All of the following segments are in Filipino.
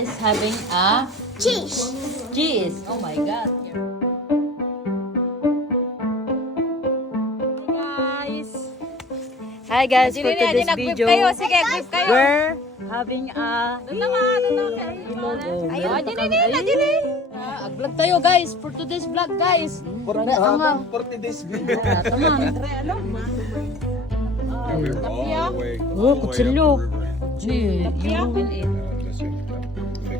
guys having a Cheese. cheese. Oh my god. Hi guys, for today's video, Sige, grip kayo. we're having a vlog tayo guys, for today's vlog guys. For today's video. Taman. Oh, kutsilyo. Gee, you will eat.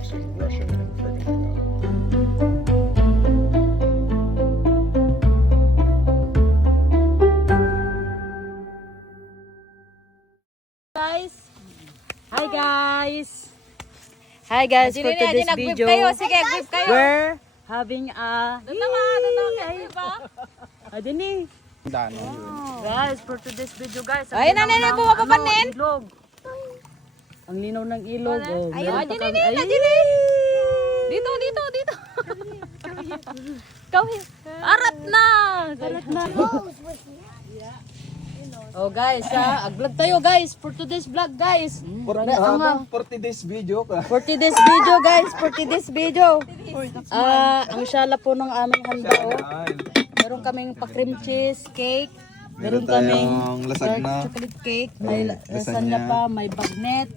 Mixing Russian and freaking Guys. Hi guys. Hi guys, for today's video, Sige, grip kayo. we're having a Adini. Guys, for today's video guys. Ay, nanay, bumapapanin. Ilog. Ang linaw ng ilog. Oh, Ay, meron pa Adini, kami- Ay! Dito. Kawin. Arat na. Oh guys, vlog tayo guys, for today's vlog guys. For today's video ka. For today's video guys, for today's video. Ang shala po ng aming handa oh. Meron kaming pa-cream cheese cake. Meron kaming lasagna. chocolate cake, may lasagna pa, may bagnet.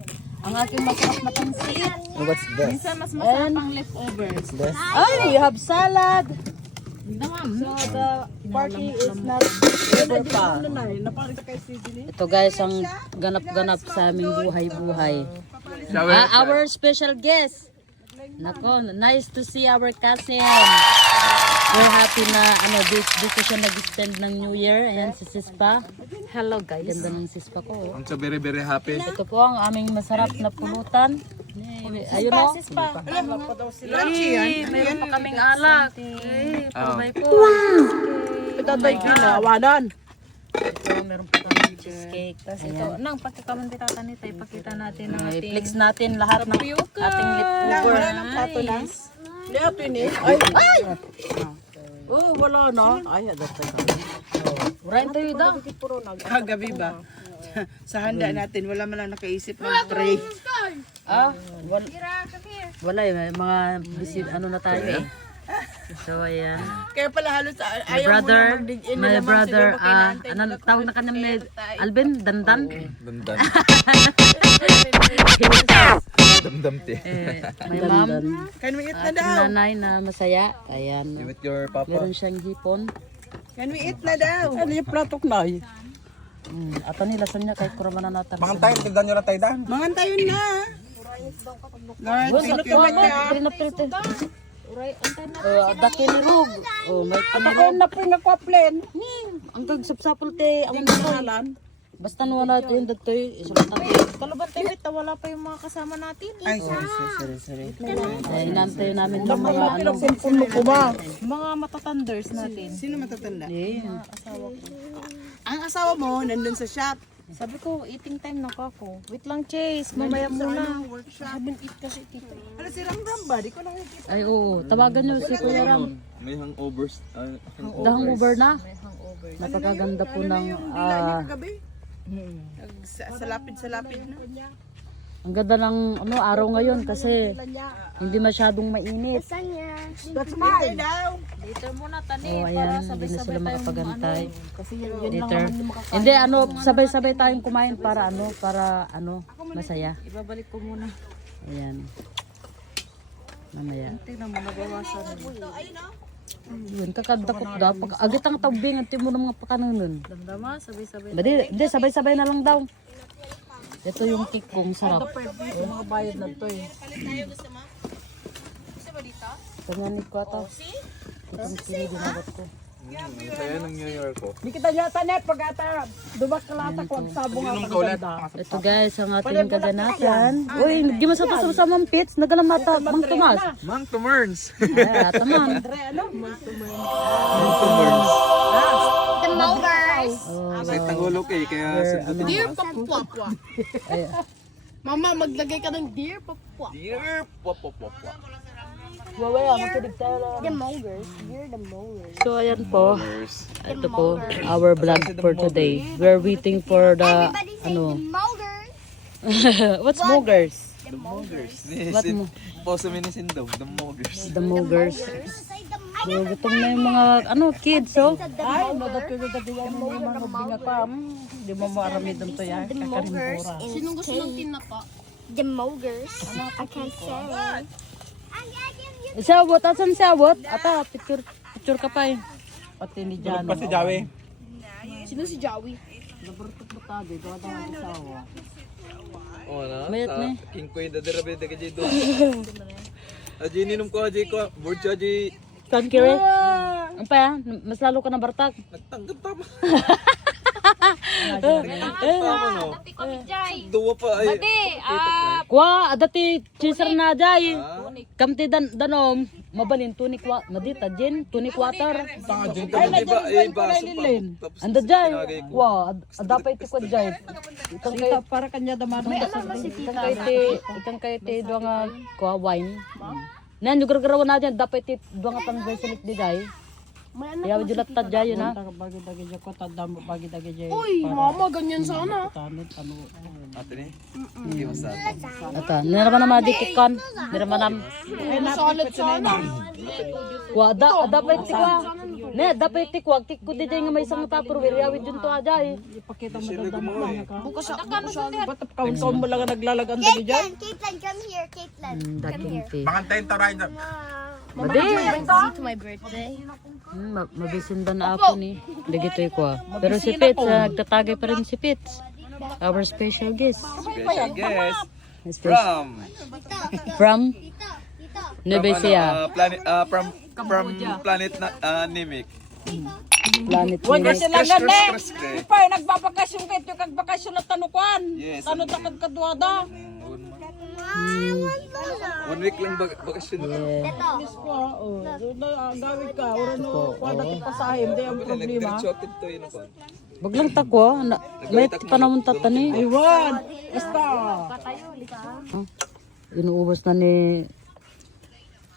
Ang aking masarap na pansit. What's this? Minsan mas masarap ang leftovers. Ay, we have salad. So the party is not over pa. Ito guys, ang ganap-ganap sa aming buhay-buhay. Our special guest. Nako, nice to see our cousin. We're happy na dito siya nag-spend ng New Year. Ayan si Sispa. Hello guys. Ganda ng Sispa ko. Oh. I'm so very happy. Ito po ang aming masarap na pulutan. Ayun o. Meron pa kaming alak. Pabay po. Tatay ginawanan. Ito, meron pa kaming cheesecake. Ito, nang pagkakamanti tatanita, ipakita natin ang ating I-flex natin lahat ng ating leftover. Ay! Oh, wala na. Ay, adatay ka. Urayin tayo daw. Kagabi ba? Sa handa natin, wala man lang nakaisip ng pray. Wala eh. May mga bisit na tayo eh. So, ayan. Kaya pala halos My ayaw brother, mo na mag-dig-in my naman brother, siguro kinaantay ano nila tawag na kung kanyang meron tayo. Alvin? Dandan? Dandan. Eh, Damdamti. my mom, Can we eat na at daw? nanay na masaya. Ayan. Give it your papa. Meron siyang hipon. Can we eat na daw? Ano yung platok na eh? At ang nilasan niya kahit kurama na natin. Bakang tayo, tigdan nyo na tayo dan. Mangan tayo na. Lord, thank you, Lord. Daki ni Rug. Oh, may Ako na pinakwa-plan. ang gagsapsapol te. Ang nalan. Basta wala ito yung datoy. Isulat natin. Kaluban tayo, wala pa yung mga kasama natin. Ay, sorry. Inantay namin ng mga Mga matatanders natin. Sino matatanda? Eh, Ang asawa mo, nandun sa shop. Sabi ko, eating time na ako. Wait lang, Chase. Mamaya muna. Workshop. Haven't eat kasi tito. Ano si Ramram ba? Di ko nakikita. ay oo. Tawagan niyo si Kuya Ram. May hangovers. Dahang Uber na. Napakaganda po ng Dila niya kagabi. Sa lapid na. ang ganda ng araw ngayon kasi hindi masyadong mainit. That's mine. Daw. Later muna, tani. Oh, ayan, hindi na sila makapagantay. Kasi yun Later. Hindi sabay-sabay tayong kumain para masaya. ibabalik ko muna. Ayan. Mamaya. Tingnan mo, nabawasan. Yun, kakadakot daw. Pag agit ang tabing at mo ng mga pakanan. Damdama, sabay-sabay. Hindi, sabay-sabay na lang daw. Ito yung cake kong sarap. Yung mga bayad na to eh. Tanyanin ko ito. Itong sili dinawat ko. Kaya ng New York ko. Di kita niya tanet pag-ata. Dubak kalata ko ang sabong ang paganda. Ito guys, ang ating kaganapan. Uy, di mo sa to sa Mang Pits. Nagalamata, Mang Tomas. Mang Tumerns. Ay, taman. The Mulgers! Oh, Sa Tangulo kaya sa Dear Papua. ay, Mama, maglagay ka ng Dear Papua. Dear Papa. wala, makinig tayo lang. The Mulgers. Dear the Mulgers. So, ayan po. Ito po, our vlog for today. We're waiting for the, Mulgers. what's Mogers? The Mogers. What mo? Poso minisindong. The Mogers. The Mogers. So, gutom na yung mga kids, oh. Ay, madapilo dati yan yung mga binga pa. Di mo maramid ng to yan. Kakarimbura. Sinong gusto ng tinapa? The Mogers. I can't say. Sawot, asan sawot? Ata, picture ka pa eh. Pati ni Jano. Pati Jawi. Sino si Joey? Oo na. Mayat na eh. King Kuy dadarabe daga jay do. Aji ninom ko aji ko. Board siya aji. Kan kire? Ang pa ya? Mas lalo ka na bartak. Nagtanggap tama. Eh, Tama no. Dati ko ni Jai. Duwa pa ay. Dati, Kwa, dati cheeser na jay. Kamti danom, mabalin tunik madita jen, tunik water. Ay na diba ay baso pa. Tapos Anda jay. Kwa, adapay ti kwa jay. Ikang kay Para kanya daman. ikang kay ti do nga kwa wine. Nan yung gargarawan na dyan, dapat ti do nga pang bracelet di jay. Kaya julat ta jay yun ha. Bagi-dagi dyan ko, tadam bagi-dagi dyan. uy, mama, ganyan sana. Ate ni. Hindi masata. Ata, niraman na magic kan. Niraman nam. Solid sana. Kwa, dapat ti kwa. Ne, dapat ti kwa. Kiko di jay nga may isang tupperware. Yawid yun to ajay. Ipakita mo dadam ka. Bukas ako ano sa Ba't kaun-kaun mo lang naglalagan dagi dyan? Caitlin, come here. Caitlin. Daking ti. Makantayin to rin. Madi. To my birthday. Mabisindan na ako ni. Dagito kwa. Pero si Pits, nagtatagay pa rin si Pits. Our special guest. Special guest Special. from Nueva Ecija. planet from planet Nimic. Planet Huwag Nimic. kasi lang ganda. Kriste. Ipay, nagbabakasyon kayo. Yung kagbakasyon na tanukuan. Yes. Tanong takad kadwada. 1 week lang bakasyon. Yeah. Doon na gawin ka. Wala no, kuha dati pasahim. Di ang problema. Nag-chocolate to yun ako. Baglang takwa. May panahon tatani. Iwan. Basta. Inuubos na ni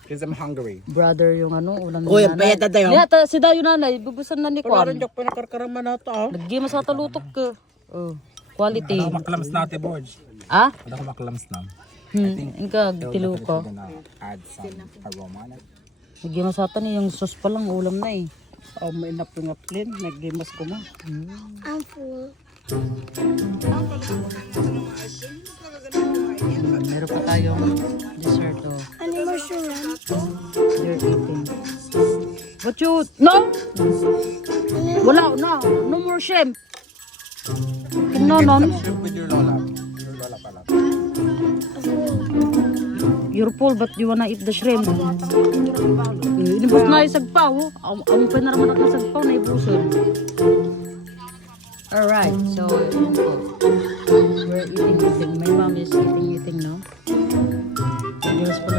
Because I'm hungry. brother yung ulam Uy, ni ang bayad na tayo. Niya, si Dayo nanay. Bubusan na ni Kung Kwan. jok pinakarkaraman na ito. Nagima sa talutok ka. Oh. Quality. Maklams na ate Borge. Ah? Ano ko maklams na? Inka, tilo ko. Gonna add some aroma on it. Nagima sa ni yung sauce pa lang ulam na eh. Oh, may napingaplin. Naggimas ko ma. I'm full. Meron pa tayong dessert oh. Ano mo siya? They're eating. What you... No! Wala na. No more shrimp. Kinonon. Shrimp with your lola. Your lola pala. You're full but you wanna eat the shrimp. Inibos na yung sagpaw. Ang pa na naman ako sagpaw na ibuson. Alright, so yun po. We're eating. My mom is eating, no? Nagdimas po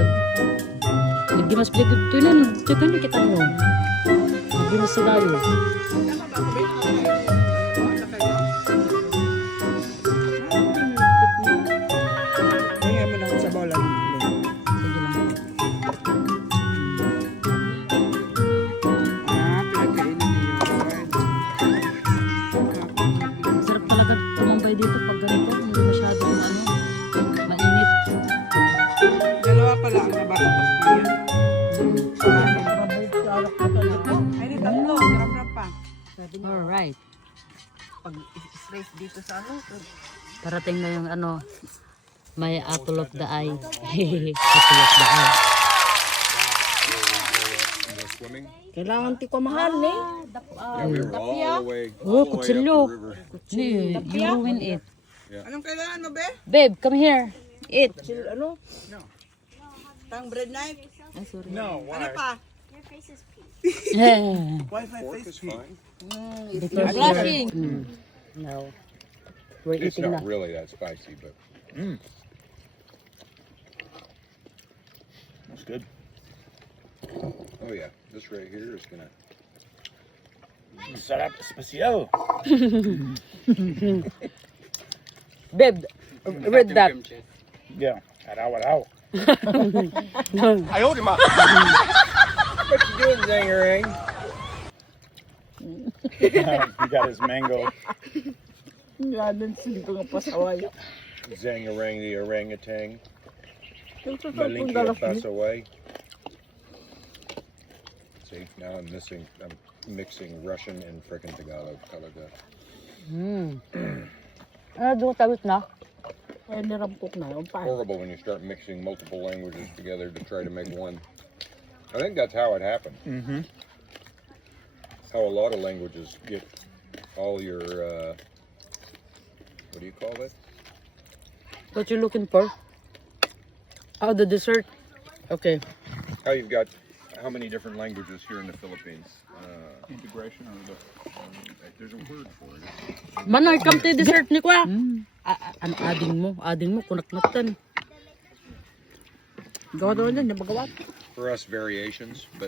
nagdimas po ito na. Tsaka na kita mo. Nagdimas sa dayo. Kaya mo lang sa bola. Sige lang. Pinagkainin niyo. Sarap talaga tumambay dito pag ganito. Hindi masyadong mainit. Dalawa pala ang nabatas niya. Ay, di tatlo. Sarap pa. Alright. Pag straight dito sa Parating na yung may apple of the eye. Apple of the eye. Kailangan ti ko mahal ni. Oh, kutsilyo. You ruin it. Anong kailangan mo, be? Babe, come here. Eat. Ano? No. Tang bread knife? No, Ano pa? why is my face pink? Because you're... No. We're It's eating not na. really that spicy, but That's good. oh yeah, this right here is gonna. Sarap especial. Babe, read that. Yeah. Araw-araw. Ayaw, di ma. What you doing, Zangarang? He got his mango. Yan, sili ko nga pasaway. Zangarang the orangutan. Valencia pass away. See, now I'm mixing Russian and frickin' Tagalog talaga. Ano doon tawit na? Eh, nirampok na. Horrible when you start mixing multiple languages together to try to make one. I think that's how it happened. Mm-hmm. How a lot of languages get all your, what do you call it? What you looking for? Oh, the dessert. Okay. How you've got, how many different languages here in the Philippines? Integration or There's a word for it. Manay, come to dessert ni Kwa. Ano, ading mo, kunat-natan. Gawa doon yan, nabagawa. For us, variations, but